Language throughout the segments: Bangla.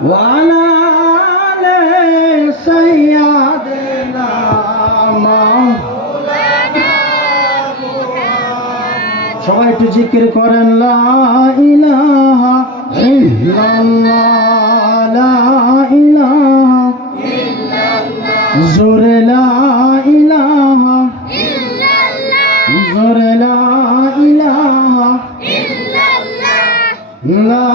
وعلى آل سيدنا مولانا সবাই একটু জিকির করেন লা ইলাহা ইল্লাল্লাহ লা ইলাহা ইল্লাল্লাহ জোরে লা ইলাহা ইল্লাল্লাহ জোরে লা ইলাহা ইল্লাল্লাহ লা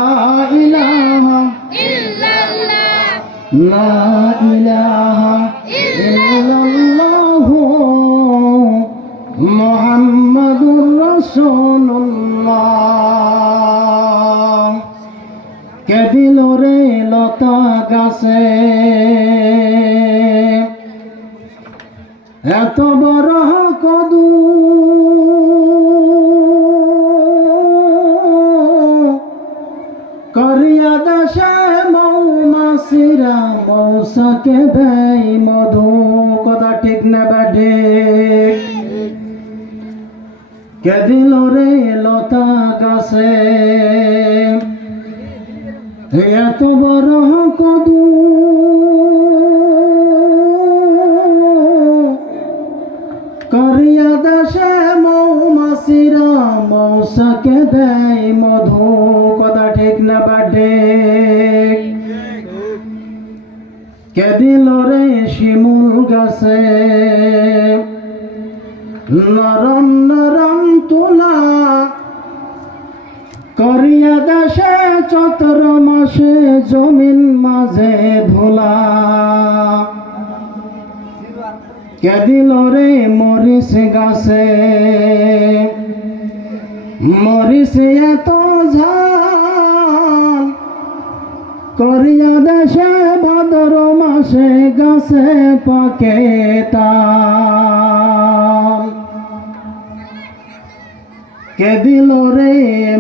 ইলাহা ইল্লাল্লাহ লা ইলাহা ইল্লাল্লাহ মুহাম্মাদুর রাসূলুল্লাহ কে দিল রে লতা গাছে এত বড় কদু করিয়া দেশে মৌমাছিরা মৌসাকে দেয় মধু কথা ঠিক না বাড়ে কে দিল রে লতা গাছে এত বড় কদু করিয়া দেশে মৌমাছিরা মৌসাকে দেয় মধু কথা ঠিক না বাড়ে কে দিল রে শিমুল গাছে নরম নরম তুলা করিয়া দেশে চৈত্র মাসে জমিন মাঝে ধুলা কে দিল রে মরিচ গাছে মরিচ এত ঝাল করিয়া দেশে ভাদ্র মাসে গাছে পাকে তাল কে দিল রে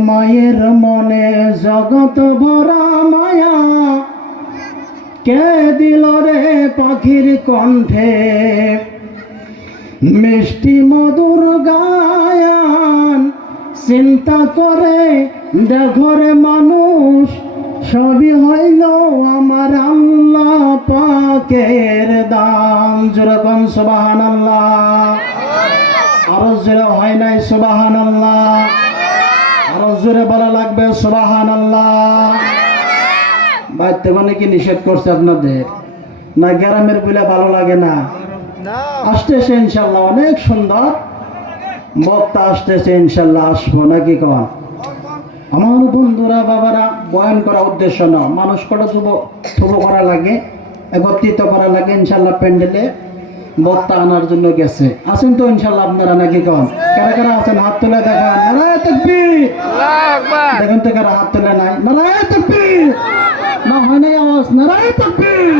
মায়ের মনে জগৎ ভরা মায়া কে দিল রে পাখির কণ্ঠে মিষ্টি মধুর গায়ান চিন্তা করে দেখরে মানুষ সবই হইল আমার আল্লাহ পাকের দান যেরকম সুবহানাল্লাহ আরো জোরে হয় নাই সুবহানাল্লাহ আরো জোরে বলা লাগবে সুবহানাল্লাহ বাইতে মানে কি নিষেধ করছে আপনাদের না গ্রামের বলে ভালো লাগে না আসতেছে ইনশাল্লাহ অনেক সুন্দর বক্তা আসতেছে ইনশাল্লাহ আসবো নাকি কন আমার বন্ধুরা বাবারা বয়ান করা উদ্দেশ্য না মানুষ কটা থুব করা লাগে একত্রিত করা লাগে ইনশাল্লাহ প্যান্ডেলে বক্তা আনার জন্য গেছে আছেন তো ইনশাল্লাহ আপনারা নাকি কন কারা কারা আছেন হাত তুলে দেখান নারায়ে তাকবীর আল্লাহু আকবার দেখুন তো কারা হাত তুলে নাই নারায়ে তাকবীর না হয় নাই আওয়াজ নারায়ে তাকবীর